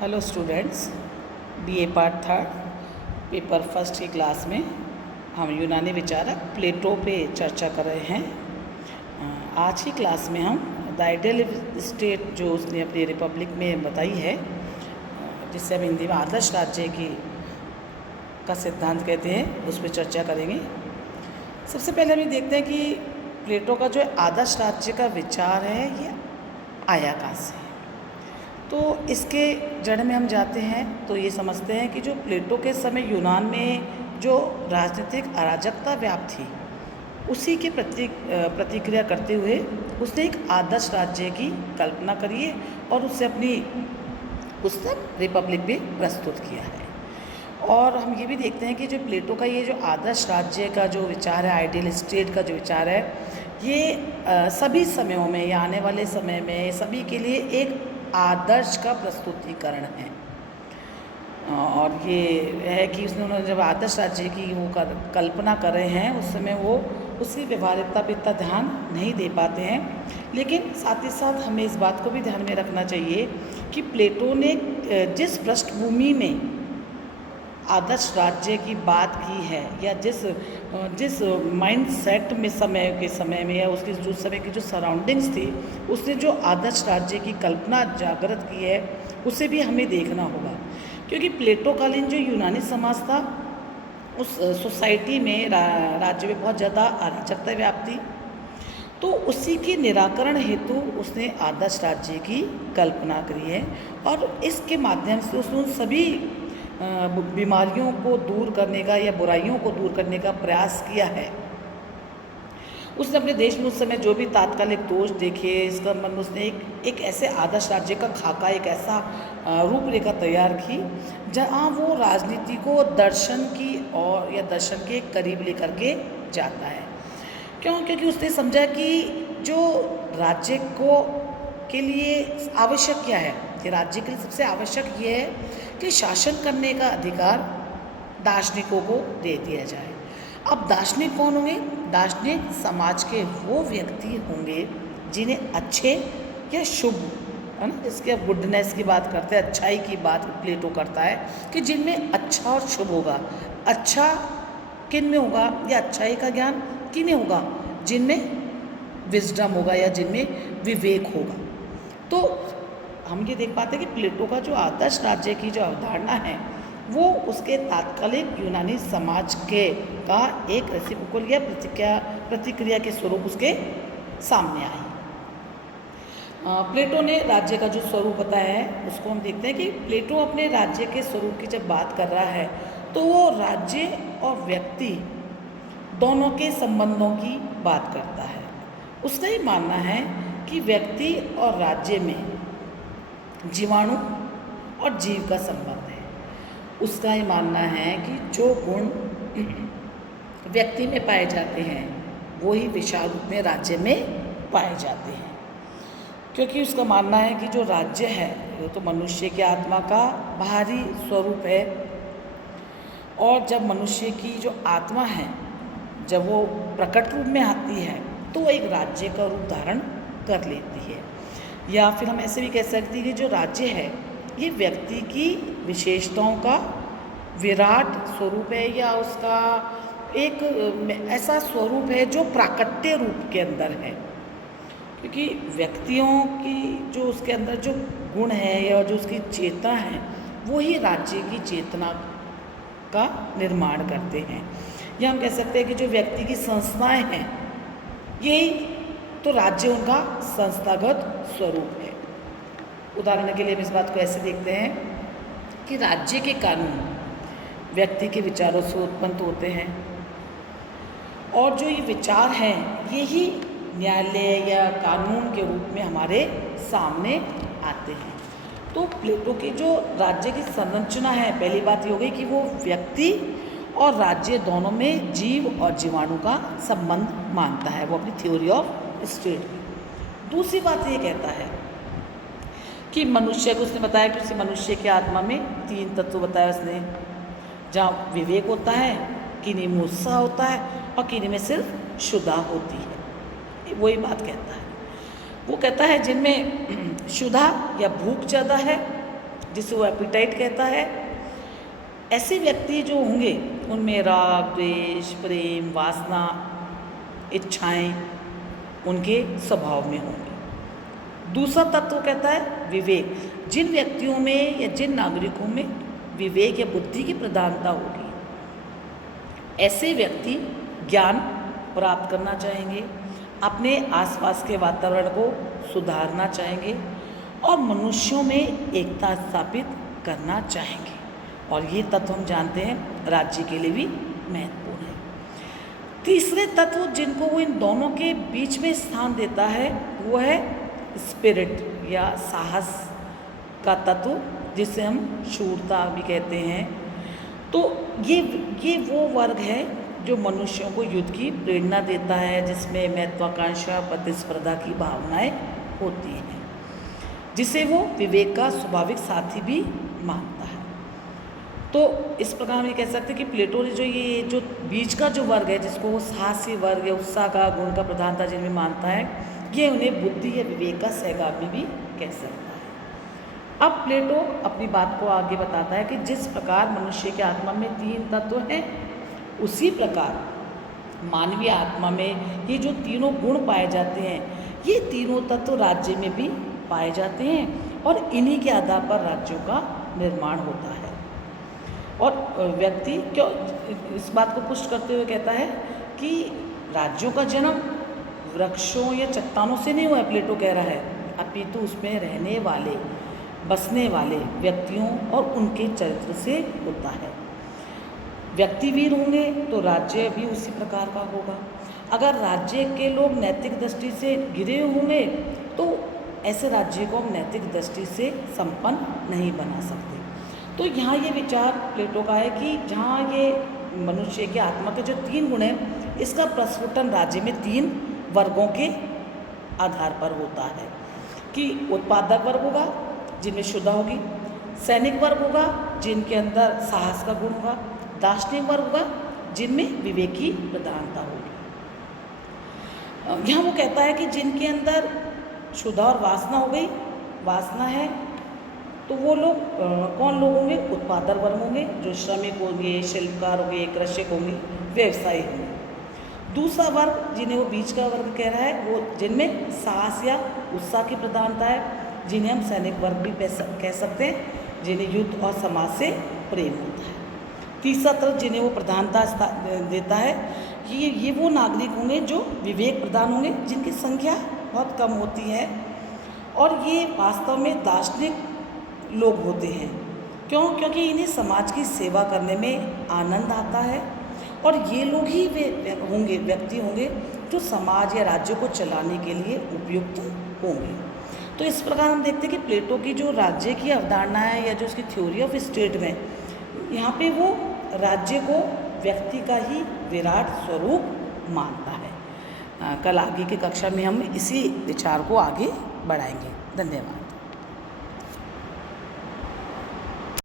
Hello students, BA part third paper first की class में हम यूनानी विचारक प्लेटो पे चर्चा कर रहे हैं। आज की क्लास में हम द आइडियल स्टेट जो उसने अपनी रिपब्लिक में बताई है, जिससे हम हिंदी में आदर्श राज्य का सिद्धांत कहते हैं, उस पर चर्चा करेंगे। सबसे पहले हम ये देखते हैं कि प्लेटो का जो आदर्श राज्य का विचार है ये आया कहाँ से। तो इसके जड़ में हम जाते हैं तो ये समझते हैं कि जो प्लेटो के समय यूनान में जो राजनीतिक अराजकता व्याप्त थी, उसी की प्रतिक्रिया करते हुए उसने एक आदर्श राज्य की कल्पना करी है और उससे अपनी पुस्तक रिपब्लिक भी प्रस्तुत किया है। और हम ये भी देखते हैं कि जो प्लेटो का ये जो आदर्श राज्य का जो विचार है, आइडियल स्टेट का जो विचार है, ये सभी समयों में या आने वाले समय में सभी के लिए एक आदर्श का प्रस्तुतिकरण है। और ये है कि उन्होंने जब आदर्श राज्य की वो कल्पना कर रहे हैं, उस समय वो उसकी व्यवहारिकता पर इतना ध्यान नहीं दे पाते हैं। लेकिन साथ ही साथ हमें इस बात को भी ध्यान में रखना चाहिए कि प्लेटो ने जिस पृष्ठभूमि में आदर्श राज्य की बात की है या जिस माइंड सेट में समय में या उसकी जो समय की जो सराउंडिंग्स थी, उसने जो आदर्श राज्य की कल्पना जागृत की है, उसे भी हमें देखना होगा। क्योंकि प्लेटो कालीन जो यूनानी समाज था, उस सोसाइटी में राज्य में बहुत ज़्यादा अराजकता व्याप्त थी। तो उसी के निराकरण हेतु उसने आदर्श राज्य की कल्पना करी है और इसके माध्यम से उसने उन सभी बीमारियों को दूर करने का या बुराइयों को दूर करने का प्रयास किया है। उसने अपने देश में उस समय जो भी तात्कालिक दोष देखे, इसका मतलब उसने एक ऐसे आदर्श राज्य का खाका, एक ऐसा रूपरेखा तैयार की जहाँ वो राजनीति को दर्शन की और या दर्शन के करीब लेकर के जाता है। क्यों? क्योंकि उसने समझा कि जो राज्य के लिए आवश्यक क्या है, कि राज्य के लिए सबसे आवश्यक ये है कि शासन करने का अधिकार दार्शनिकों को दे दिया जाए। अब दार्शनिक कौन होंगे? दार्शनिक समाज के वो व्यक्ति होंगे जिन्हें अच्छे या शुभ, है ना, जिसके गुडनेस की बात करते हैं, अच्छाई की बात प्लेटो करता है कि जिनमें अच्छा और शुभ होगा। अच्छा किन में होगा या अच्छाई का ज्ञान किन्हें होगा? जिनमें विजडम होगा या जिनमें विवेक होगा। तो हम ये देख पाते हैं कि प्लेटो का जो आदर्श राज्य की जो अवधारणा है, वो उसके तात्कालिक यूनानी समाज का एक रेसिप्रोकल या प्रतिक्रिया के स्वरूप उसके सामने आई। प्लेटो ने राज्य का जो स्वरूप बताया है, उसको हम देखते हैं कि प्लेटो अपने राज्य के स्वरूप की जब बात कर रहा है, तो वो राज्य और व्यक्ति दोनों के संबंधों की बात करता है। उसका ही मानना है कि व्यक्ति और राज्य में जीवाणु और जीव का संबंध है। उसका ही मानना है कि जो गुण व्यक्ति में पाए जाते हैं, वो ही विशाल रूप में राज्य में पाए जाते हैं। क्योंकि उसका मानना है कि जो राज्य है वो तो मनुष्य की आत्मा का बाहरी स्वरूप है, और जब मनुष्य की जो आत्मा है, जब वो प्रकट रूप में आती है, तो एक राज्य का रूप धारण कर लेती है। या फिर हम ऐसे भी कह सकते हैं कि जो राज्य है ये व्यक्ति की विशेषताओं का विराट स्वरूप है, या उसका एक ऐसा स्वरूप है जो प्राकट्य रूप के अंदर है। क्योंकि व्यक्तियों की जो उसके अंदर जो गुण है या जो उसकी चेतना है, वो ही राज्य की चेतना का निर्माण करते हैं। या हम कह सकते हैं कि जो व्यक्ति की संस्थाएं हैं, यही तो राज्य उनका संस्थागत स्वरूप है। उदाहरण के लिए हम इस बात को ऐसे देखते हैं कि राज्य के कानून व्यक्ति के विचारों से उत्पन्न होते हैं, और जो ये विचार हैं यही न्यायालय या कानून के रूप में हमारे सामने आते हैं। तो प्लेटो की जो राज्य की संरचना है, पहली बात ये हो गई कि वो व्यक्ति और राज्य दोनों में जीव और जीवाणु का संबंध मानता है, वो अपनी थ्योरी ऑफ स्टेट। दूसरी बात ये कहता है कि मनुष्य को, उसने बताया कि उसे मनुष्य की आत्मा में 3 तत्व बताया उसने, जहाँ विवेक होता है, किन्हीं में उत्साह होता है और किन्हीं में सिर्फ क्षुधा होती है। वही बात कहता है। वो कहता है जिनमें क्षुधा या भूख ज़्यादा है जिसे वो एपिटाइट कहता है। ऐसे व्यक्ति जो होंगे उनमें राग, द्वेष, प्रेम, वासना, इच्छाएं उनके स्वभाव में होंगी। दूसरा तत्व कहता है विवेक। जिन व्यक्तियों में या जिन नागरिकों में विवेक या बुद्धि की प्रधानता होगी, ऐसे व्यक्ति ज्ञान प्राप्त करना चाहेंगे, अपने आसपास के वातावरण को सुधारना चाहेंगे और मनुष्यों में एकता स्थापित करना चाहेंगे। और ये तत्व हम जानते हैं राज्य के लिए भी महत्वपूर्ण है। तीसरे तत्व जिनको वो इन दोनों के बीच में स्थान देता है वो है स्पिरिट या साहस का तत्व, जिसे हम शूरता भी कहते हैं। तो ये वो वर्ग है जो मनुष्यों को युद्ध की प्रेरणा देता है, जिसमें महत्वाकांक्षा, प्रतिस्पर्धा की भावनाएं होती हैं, जिसे वो विवेक का स्वाभाविक साथी भी मानता है। तो इस प्रकार हम ये कह सकते हैं कि प्लेटो ने जो बीच का जो वर्ग है, जिसको वो साहसी वर्ग या उत्साह का गुण का प्रधानता जिनमें मानता है, ये उन्हें बुद्धि या विवेक का सहगामी भी कह सकता है। अब प्लेटो अपनी बात को आगे बताता है कि जिस प्रकार मनुष्य की आत्मा में 3 तत्व हैं, उसी प्रकार मानवीय आत्मा में ये जो तीनों गुण पाए जाते हैं, ये तीनों तत्व राज्य में भी पाए जाते हैं और इन्हीं के आधार पर राज्यों का निर्माण होता है। और व्यक्ति क्यों इस बात को पुष्ट करते हुए कहता है कि राज्यों का जन्म वृक्षों या चट्टानों से नहीं हुआ है, प्लेटो कह रहा है, अपितु उसमें रहने वाले, बसने वाले व्यक्तियों और उनके चरित्र से होता है। व्यक्ति वीर होंगे तो राज्य भी उसी प्रकार का होगा। अगर राज्य के लोग नैतिक दृष्टि से गिरे होंगे तो ऐसे राज्य को हम नैतिक दृष्टि से संपन्न नहीं बना सकते। तो यहाँ ये विचार प्लेटो का है कि जहाँ ये मनुष्य की आत्मा के जो 3 गुण हैं, इसका प्रस्फुटन राज्य में 3 वर्गों के आधार पर होता है कि उत्पादक वर्ग होगा जिनमें शुद्धता होगी, सैनिक वर्ग होगा जिनके अंदर साहस का गुण होगा, दार्शनिक वर्ग होगा जिनमें विवेक की प्रधानता होगी। यहाँ वो कहता है कि जिनके अंदर शुद्धता और वासना हो गई, वासना है, तो वो लोग कौन लोग होंगे? उत्पादक वर्ग होंगे, जो श्रमिक होंगे, शिल्पकार होंगे, कृषक होंगे, व्यवसायी होंगे। दूसरा वर्ग जिन्हें वो बीच का वर्ग कह रहा है, वो जिनमें साहस या उत्साह की प्रधानता है, जिन्हें हम सैनिक वर्ग भी कह सकते हैं, जिन्हें युद्ध और समाज से प्रेम होता है। तीसरा तरफ जिन्हें वो प्रधानता देता है, ये वो नागरिक होंगे जो विवेक प्रधान होंगे, जिनकी संख्या बहुत कम होती है और ये वास्तव में दार्शनिक लोग होते हैं। क्यों? क्योंकि इन्हें समाज की सेवा करने में आनंद आता है और ये लोग ही वे होंगे, व्यक्ति होंगे जो समाज या राज्य को चलाने के लिए उपयुक्त होंगे। तो इस प्रकार हम देखते हैं कि प्लेटो की जो राज्य की अवधारणा है या जो उसकी थ्योरी ऑफ स्टेट में, यहाँ पे वो राज्य को व्यक्ति का ही विराट स्वरूप मानता है। कल आगे की कक्षा में हम इसी विचार को आगे बढ़ाएंगे। धन्यवाद।